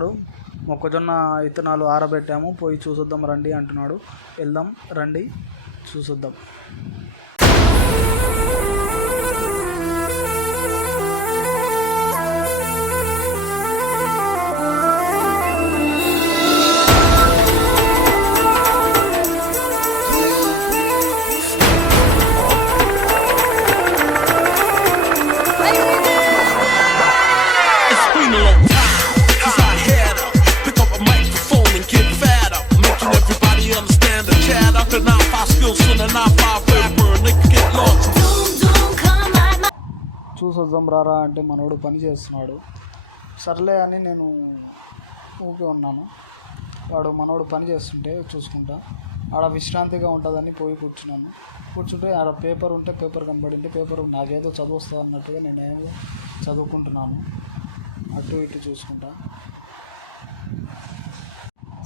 అంటున్నాడు. మొక్కజొన్న విత్తనాలు ఆరబెట్టాము, పోయి చూసొద్దాం రండి అంటున్నాడు. వెళ్దాం రండి, చూసొద్దాం. చూసొద్దాం రారా అంటే మనోడు పని చేస్తున్నాడు. సర్లే అని నేను ఊకే ఉన్నాను. మనోడు పని చేస్తుంటే చూసుకుంటా ఆడ విశ్రాంతిగా ఉంటుందని పోయి కూర్చుంటే ఆడ పేపర్ ఉంటే పేపర్ కనబడింది. పేపర్ నాకేదో చదువుస్తా అన్నట్టుగా నేనేమో చదువుకుంటున్నాను, అటు ఇటు చూసుకుంటా.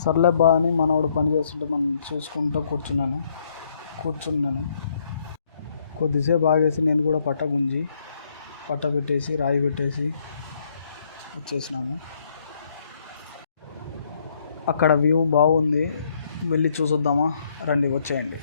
సర్లే బా అని మనోడు పని చేస్తుంటే మనం చూసుకుంటూ కూర్చున్నాను. కొద్దిసేపు ఆగేసి నేను కూడా పట్ట పెట్టేసి రాయి పెట్టేసి వచ్చేసినాను. అక్కడ వ్యూ బాగుంది, వెళ్ళి చూసొద్దామా రండి, వచ్చేయండి.